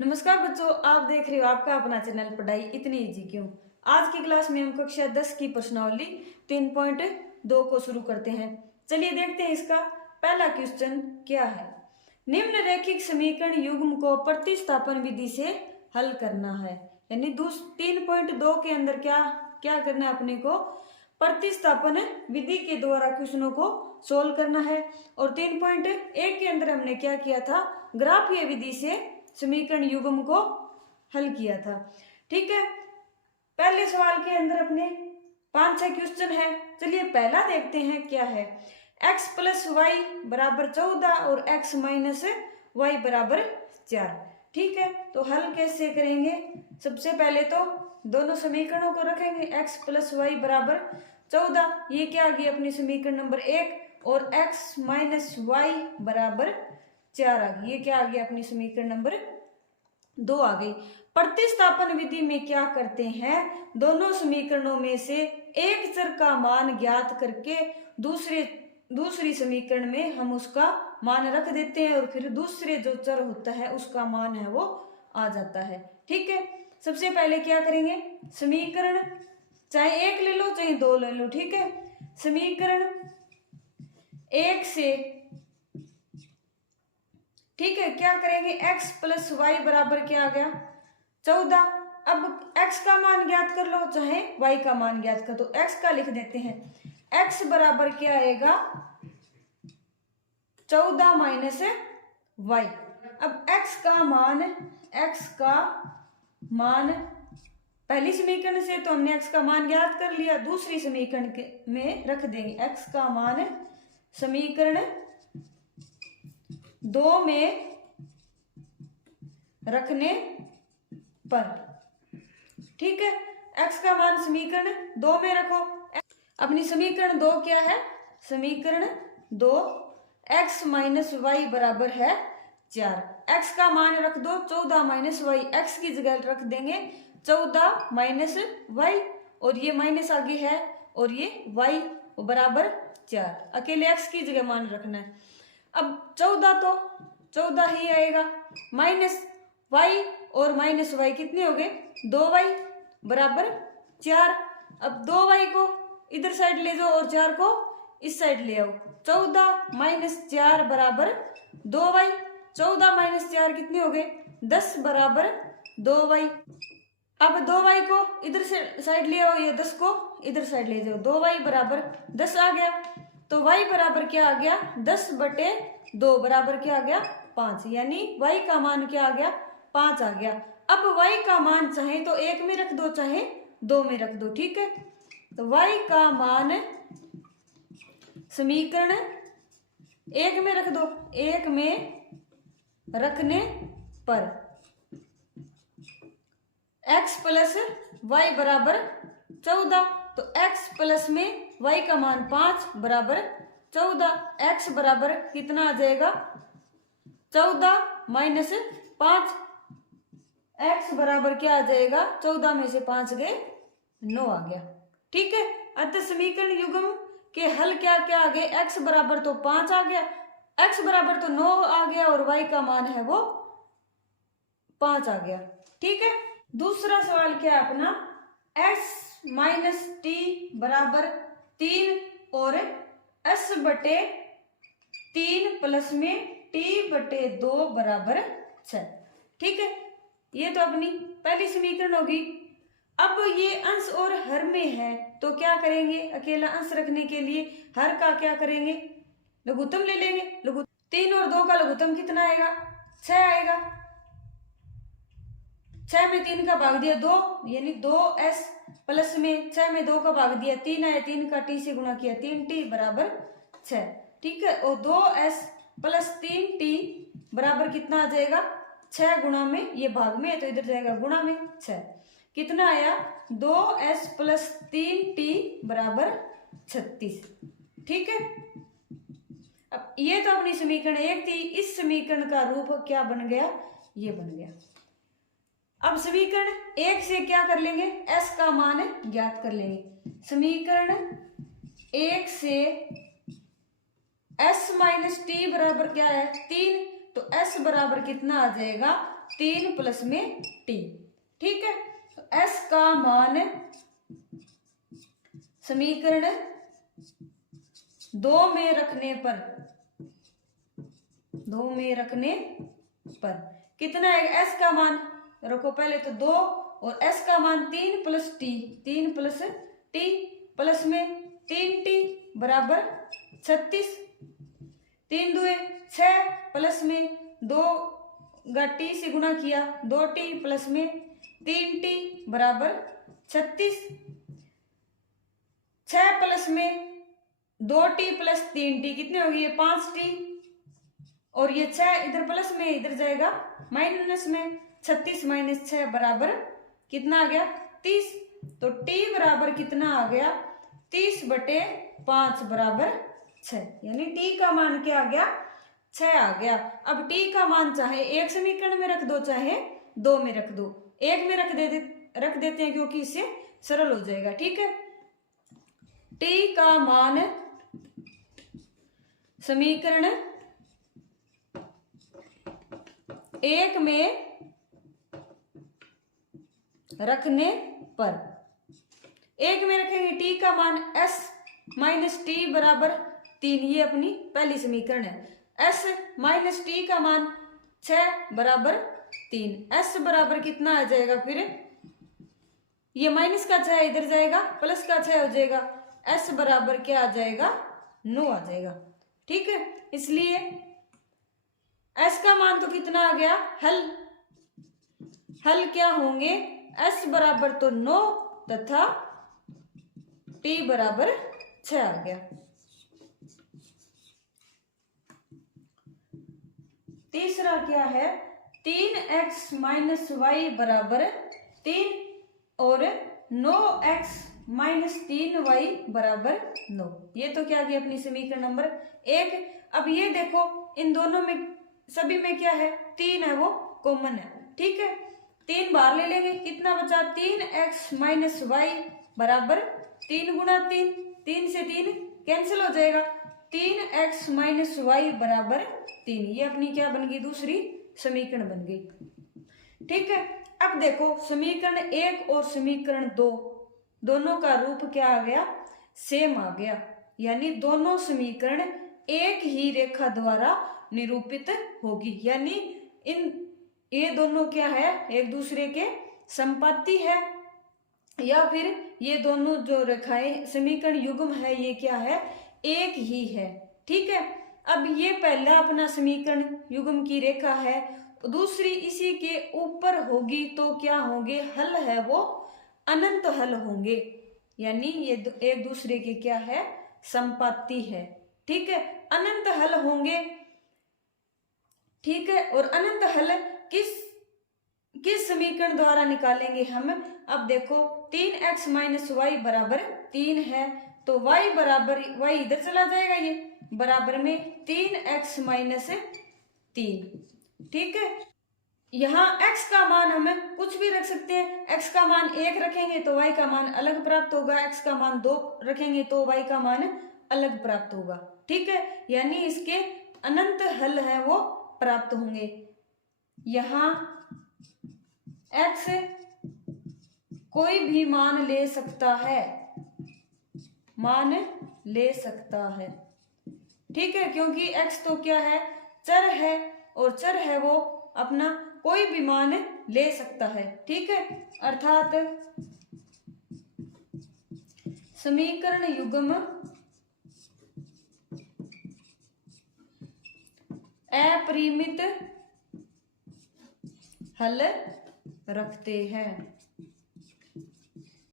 नमस्कार बच्चों, आप देख रहे हो आपका अपना चैनल पढ़ाई इतनी इजी क्यों। आज की क्लास में हम कक्षा 10 की प्रश्नावली 3.2 को शुरू करते हैं। चलिए देखते हैं इसका पहला क्वेश्चन क्या है। निम्न रैखिक समीकरण युग्म को प्रतिस्थापन विधि से हल करना है। यानी 3.2 के अंदर क्या क्या करना है, अपने को प्रतिस्थापन विधि के द्वारा क्वेश्चनों को सोल्व करना है। और 3.1 के अंदर हमने क्या किया था, ग्राफीय विधि से समीकरण युग्म को हल किया था। ठीक है, पहले सवाल के अंदर अपने 5-6 क्वेश्चन है। चलिए पहला देखते हैं क्या है। x प्लस वाई बराबर 14 और x माइनस वाई बराबर 4। ठीक है, तो हल कैसे करेंगे। सबसे पहले तो दोनों समीकरणों को रखेंगे। x प्लस वाई बराबर 14, ये क्या आ गई अपनी समीकरण नंबर 1, और x माइनस वाई बराबर 4 आ गई, ये क्या आ गया अपनी समीकरण नंबर 2 आ गई। प्रतिस्थापन विधि में क्या करते हैं, दोनों समीकरणों में से एक चर का मान ज्ञात करके दूसरी समीकरण में हम उसका मान रख देते हैं और फिर दूसरे जो चर होता है उसका मान है वो आ जाता है। ठीक है, सबसे पहले क्या करेंगे, समीकरण चाहे एक ले लो चाहे दो ले लो। ठीक है, समीकरण एक से ठीक है क्या करेंगे, x प्लस वाई बराबर क्या आ गया 14। अब x का मान ज्ञात कर लो चाहे y का मान ज्ञात कर दो। x का लिख देते हैं, x बराबर क्या आएगा 14 माइनस वाई। अब x का मान पहली समीकरण से तो हमने x का मान ज्ञात कर लिया, दूसरी समीकरण में रख देंगे। x का मान समीकरण 2 में रखने पर, ठीक है, x का मान समीकरण 2 में रखो। अपनी समीकरण 2 क्या है, समीकरण 2 x माइनस वाई बराबर है 4। x का मान रख दो 14 माइनस वाई, x की जगह रख देंगे 14 माइनस वाई, और ये माइनस आगे है और ये y बराबर 4, अकेले x की जगह मान रखना है। अब 14 तो 14 ही आएगा, माइनस वाई और माइनस वाई कितने हो गए 2y बराबर 4। अब 2y को इधर साइड ले जाओ और 4 को इस साइड ले आओ। 14 माइनस 4 बराबर 2y, 14 माइनस 4 कितने हो गए 10 बराबर 2y। अब 2y को इधर से साइड ले आओ, ये 10 को इधर साइड ले जाओ, 2y बराबर 10 आ गया। तो y बराबर क्या आ गया 10/2 बराबर क्या आ गया 5, यानी y का मान क्या आ गया 5 आ गया। अब y का मान चाहे तो 1 में रख दो चाहे 2 में रख दो। ठीक है, तो y का मान समीकरण 1 में रख दो, 1 में रखने पर x प्लस वाई बराबर 14, तो x प्लस में y का मान 5 बराबर 14। x बराबर कितना आ जाएगा 14 माइनस 5, x बराबर क्या आ जाएगा 14 में से 5 गए 9 आ गया। ठीक है, अतः समीकरण युग्म के हल क्या क्या आ गए, x बराबर तो 5 आ गया, x बराबर तो 9 आ गया और y का मान है वो 5 आ गया। ठीक है, दूसरा सवाल क्या है अपना, x माइनस टी बराबर 3 और s/3 प्लस में t/2 बराबर 6। ठीक है, ये तो अपनी पहली समीकरण होगी। अब ये अंश और हर में है तो क्या करेंगे, अकेला अंश रखने के लिए हर का क्या करेंगे लघुत्तम ले लेंगे। 3 और 2 का लघुत्तम कितना आएगा 6 आएगा। 6 में 3 का भाग दिया 2, यानी 2s प्लस में 6 में 2 का भाग दिया 3 आया, 3 का t से गुणा किया 3t बराबर 6। ठीक है, और 2s प्लस 3t बराबर कितना आ जाएगा 6 गुणा में, ये भाग में है तो इधर जाएगा गुणा में 6, कितना आया 2s प्लस 3t बराबर 36। ठीक है, अब ये तो अपनी समीकरण 1 थी, इस समीकरण का रूप क्या बन गया, ये बन गया। अब समीकरण 1 से क्या कर लेंगे, s का मान ज्ञात कर लेंगे। समीकरण 1 से s माइनस टी बराबर क्या है 3, तो s बराबर कितना आ जाएगा 3 प्लस में टी। ठीक है, तो s का मान समीकरण 2 में रखने पर कितना है? s का मान रखो पहले तो 2 और s का मान 3 प्लस टी प्लस में 3t बराबर 36। 3 दुए 6 प्लस में 2 टी से गुणा किया 2t प्लस में 3t बराबर 36। 6 प्लस में 2t प्लस 3t कितने हो गए? 5t। और ये 6 इधर प्लस में इधर जाएगा माइनस में। 36 माइनस 6 बराबर कितना आ गया? 30। तो t बराबर कितना आ गया? 30/5 बराबर 6। यानी t का मान क्या आ गया? 6 आ गया। अब t का मान चाहे एक समीकरण में रख दो चाहे 2 में रख दो। एक में रख देते हैं क्योंकि इससे सरल हो जाएगा। ठीक है, t का मान समीकरण 1 में रखने पर, 1 में रखेंगे t का मान s माइनस टी बराबर 3। ये अपनी पहली समीकरण है। s माइनस टी का मान 6 बराबर 3। s बराबर कितना आ जाएगा? फिर ये माइनस का 6 इधर जाएगा, प्लस का 6 हो जाएगा। s बराबर क्या आ जाएगा? 9 आ जाएगा। ठीक है, इसलिए s का मान तो कितना आ गया? हल क्या होंगे? s बराबर तो 9 तथा t बराबर 6 आ गया। तीसरा क्या है? 3x माइनस वाई बराबर 3 और 9x माइनस 3y बराबर 9। ये तो क्या गया? अपनी समीकरण नंबर 1। अब ये देखो इन दोनों में सभी में क्या है? 3 है, वो कॉमन है। ठीक है, 3 बाहर ले लेंगे, कितना बचा? 3x माइनस वाई बराबर 3 गुणा 3, 3 से 3 कैंसिल हो जाएगा। 3x माइनस वाई बराबर 3। ये अपनी क्या बन गई? दूसरी समीकरण बन गई। ठीक है, अब देखो समीकरण 1 और समीकरण 2 दोनों का रूप क्या आ गया? सेम आ गया। यानी दोनों समीकरण एक ही रेखा द्वारा निरूपित होगी। यानी ये दोनों क्या है? एक दूसरे के संपाती है, या फिर ये दोनों जो रेखाएं समीकरण युग्म है ये क्या है? एक ही है। ठीक है, अब ये पहला अपना समीकरण युग्म की रेखा है, दूसरी इसी के ऊपर होगी तो क्या होंगे? हल है वो अनंत हल होंगे। यानी ये एक दूसरे के क्या है? संपाती है। ठीक है, अनंत हल होंगे। ठीक है, और अनंत हल किस समीकरण द्वारा निकालेंगे हम? अब देखो 3x माइनस वाई बराबर 3 है, तो y बराबर y इधर चला जाएगा, ये बराबर में 3x माइनस 3। ठीक है, यहाँ x का मान हमें कुछ भी रख सकते हैं। x का मान 1 रखेंगे तो y का मान अलग प्राप्त होगा, x का मान 2 रखेंगे तो y का मान अलग प्राप्त होगा। ठीक है, यानी इसके अनंत हल है वो प्राप्त होंगे। यहाँ x कोई भी मान ले सकता है, ठीक है, क्योंकि x तो क्या है? चर है, और चर है वो अपना कोई भी मान ले सकता है। ठीक है, अर्थात समीकरण युग्म अपरिमित हल रखते हैं।